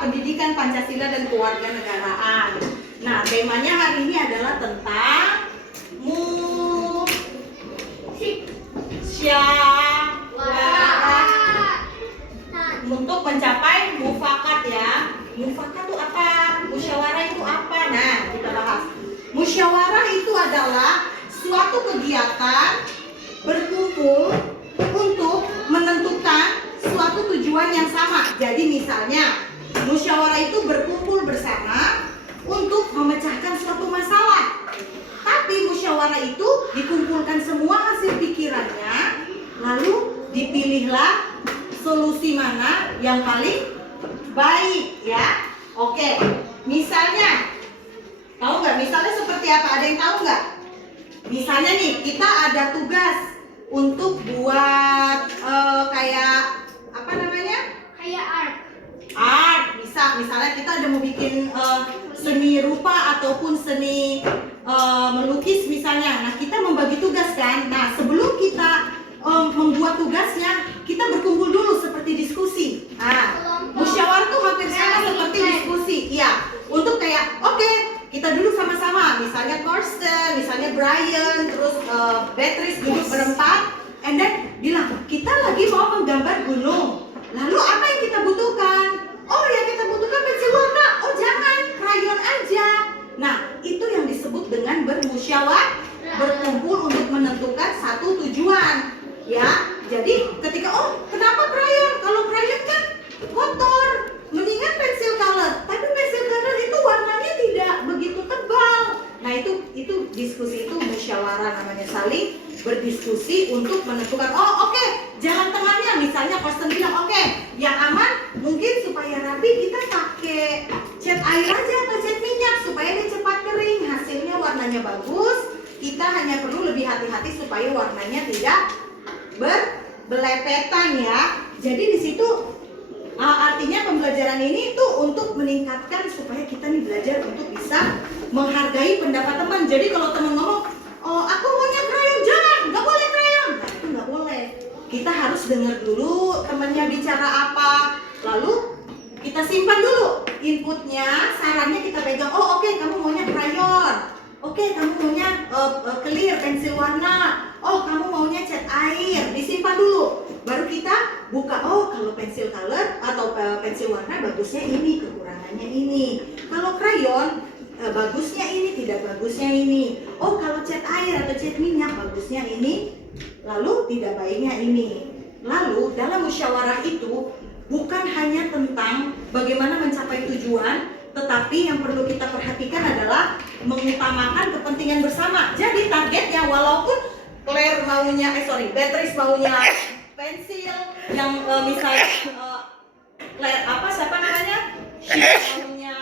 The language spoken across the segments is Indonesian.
Pendidikan Pancasila dan Kewarganegaraan. Nah, temanya hari ini adalah tentang musyawarah untuk mencapai mufakat ya. Mufakat itu apa? Musyawarah itu apa? Nah, kita bahas. Musyawarah itu adalah suatu kegiatan berkumpul untuk menentukan suatu tujuan yang sama. Jadi misalnya, musyawarah itu berkumpul bersama untuk memecahkan suatu masalah. Tapi musyawarah itu dikumpulkan semua hasil pikirannya, lalu dipilihlah solusi mana yang paling baik ya. Oke, misalnya, tahu nggak? Misalnya seperti apa? Ada yang tahu nggak? Misalnya nih, kita ada tugas untuk buat kayak apa namanya? Kayak art. Art, bisa. Misalnya kita ada mau bikin seni rupa ataupun seni melukis misalnya. Nah, kita membagi tugas kan. Nah, sebelum kita membuat tugasnya, kita berkumpul dulu seperti diskusi. Nah, musyawarah tuh hampir sama seperti diskusi. Iya, untuk kayak oke, kita duduk sama-sama. Misalnya Kirsten, misalnya Brian, terus Beatrice duduk berempat, and then bilang kita lagi mau menggambar gunung. Lalu apa yang kita butuhkan? Oh, yang kita butuhkan pensil warna. Oh, jangan, krayon aja. Nah, itu yang disebut dengan bermusyawarah, berkumpul untuk menentukan satu tujuan. Ya, jadi ketika kenapa krayon? Kalau krayon kan kotor, mendingan pensil color. Tapi pensil color itu warnanya tidak begitu tebal. Nah, itu diskusi, itu musyawarah namanya, saling berdiskusi untuk menentukan oke, jalan tengahnya. Misalnya Kosten bilang oke, yang aman mungkin supaya rapi kita pakai cat air aja atau cat minyak supaya dia cepat kering, hasilnya warnanya bagus. Kita hanya perlu lebih hati-hati supaya warnanya tidak berbelepetan ya. Jadi di situ artinya pembelajaran ini tuh untuk meningkatkan supaya kita nih belajar untuk bisa menghargai pendapat teman. Jadi kalau teman ngomong, aku maunya krayon, jangan, nggak boleh krayon. Nah, itu nggak boleh. Kita harus dengar dulu temannya bicara apa, lalu kita simpan dulu inputnya, sarannya kita pegang. Oke, kamu maunya krayon. Oke, kamu maunya clear, pensil warna. Oh, kamu maunya cat air. Disimpan dulu. Baru kita buka. Oh, kalau pensil color atau pensil warna bagusnya ini, kekurangannya ini. Kalau krayon bagusnya ini, tidak bagusnya ini. Oh, kalau cat air atau cat minyak bagusnya ini, lalu tidak baiknya ini. Lalu dalam musyawarah itu bukan hanya tentang bagaimana mencapai tujuan, tetapi yang perlu kita perhatikan adalah mengutamakan kepentingan bersama. Jadi targetnya walaupun Beatrice maunya pensil, yang misalnya siapa namanya? Maunya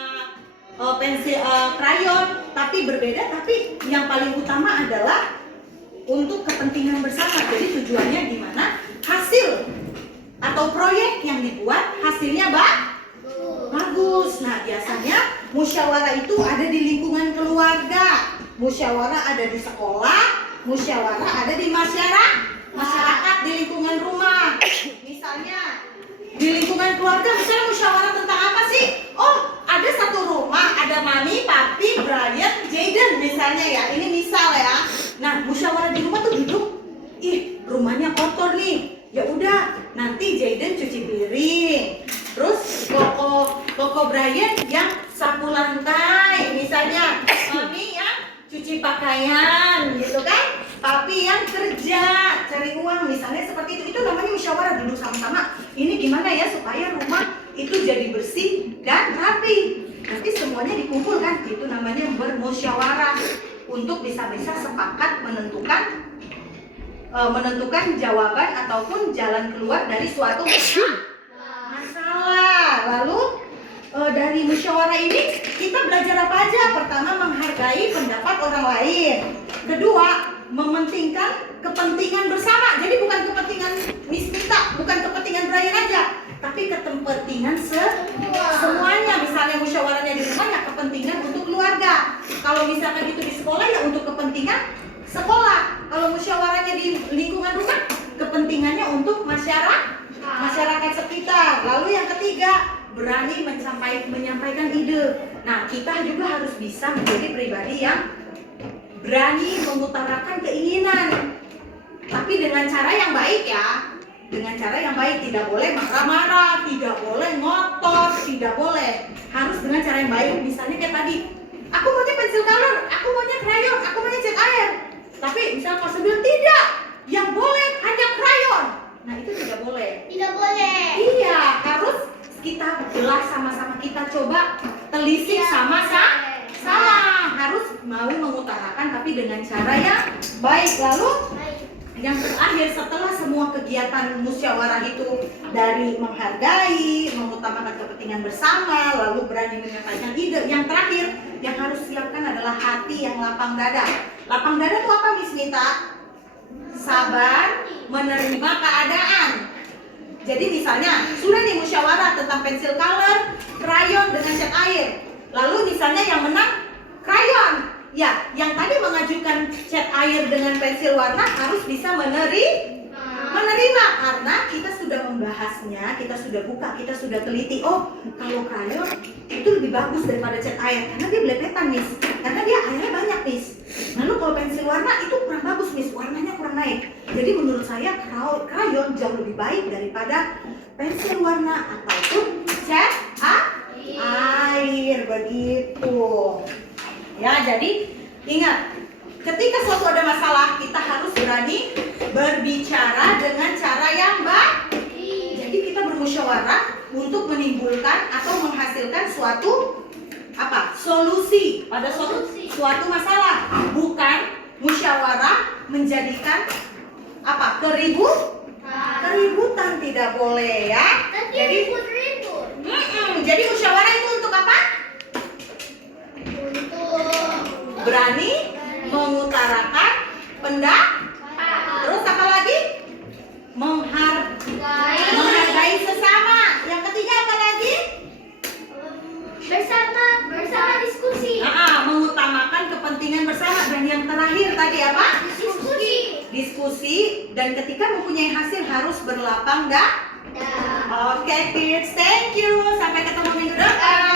pensil krayon, tapi berbeda, tapi yang paling utama adalah untuk kepentingan bersama. Jadi tujuannya gimana? Hasil atau proyek yang dibuat hasilnya bagus. Nah, biasanya musyawarah itu ada di lingkungan keluarga, musyawarah ada di sekolah, musyawarah ada di masyarakat, di lingkungan rumah. Misalnya di lingkungan keluarga, misalnya musyawarah tentang apa sih? Oh, ada satu rumah, ada mami, papi, Brian, Jaden misalnya ya. Ini misal ya. Nah, musyawarah di rumah tuh duduk, rumahnya kotor nih. Ya udah, nanti Jaden cuci piring. Terus Koko Brian yang sapu lantai misalnya, mami yang cuci pakaian gitu kan, papi yang kerja cari uang misalnya, seperti itu. Itu namanya musyawarah, duduk sama-sama. Ini gimana ya supaya rumah itu jadi bersih dan rapi. Nanti semuanya dikumpulkan, itu namanya bermusyawarah untuk bisa-bisa sepakat menentukan jawaban ataupun jalan keluar dari suatu masalah. Lalu dari musyawarah ini kita belajar apa aja? Pertama, menghargai pendapat orang lain. Kedua, mementingkan kepentingan bersama. Jadi bukan kepentingan Miss Mita, bukan kepentingan Brian aja, tapi kepentingan semuanya. Misalnya musyawarahnya di rumah ya kepentingan untuk keluarga. Kalau misalkan itu di sekolah ya untuk kepentingan sekolah. Kalau musyawarahnya di lingkungan rumah, kepentingannya untuk masyarakat sekitar. Lalu yang ketiga, berani menyampaikan ide. Nah, kita juga harus bisa menjadi pribadi yang berani mengutarakan keinginan, tapi dengan cara yang baik ya. Dengan cara yang baik, tidak boleh marah-marah, tidak boleh ngotot, tidak boleh. Harus dengan cara yang baik. Misalnya kayak tadi, aku maunya pensil color, aku maunya krayon, aku maunya cat air. Tapi misalnya Kak bilang tidak, yang boleh hanya krayon. Nah, itu tidak boleh. Tidak boleh. Iya, harus kita belah sama-sama, kita coba telisik sama-sama. Harus mau mengutarakan tapi dengan cara yang baik. Lalu yang terakhir, setelah semua kegiatan musyawarah itu dari menghargai, mengutamakan kepentingan bersama, lalu berani menyampaikan ide, yang terakhir yang harus siapkan adalah hati yang lapang dada. Lapang dada itu apa, Miss Mita? Sabar menerima keadaan. Jadi misalnya sudah nih musyawarah tentang pensil color, krayon dengan cat air. Lalu misalnya yang menang krayon. Ya, yang tadi mengajukan cat air dengan pensil warna harus bisa menerima karena kita sudah membahasnya, kita sudah buka, kita sudah teliti. Oh, kalau krayon itu lebih bagus daripada cat air karena dia belepetan, Miss. Karena dia airnya banyak, Miss. Lalu kalau pensil warna itu kurang bagus, Miss. Warnanya kurang naik. Jadi menurut saya krayon jauh lebih baik daripada pensil warna ataupun cat air begitu. Ya, jadi ingat, ketika suatu ada masalah, kita harus berani berbicara dengan cara yang baik. Jadi kita bermusyawarah untuk menimbulkan atau menghasilkan suatu solusi pada suatu masalah, bukan musyawarah menjadikan keributan, tidak boleh ya. Jadi jadi musyawarah itu untuk apa? Berani mengutarakan pendapat. Terus apa lagi? Menghargai sesama. Yang ketiga apa lagi? Bersama diskusi. Mengutamakan kepentingan bersama. Dan yang terakhir tadi apa? Diskusi. Dan ketika mempunyai hasil harus berlapang dada. Oke, kids, thank you. Sampai ketemu minggu depan.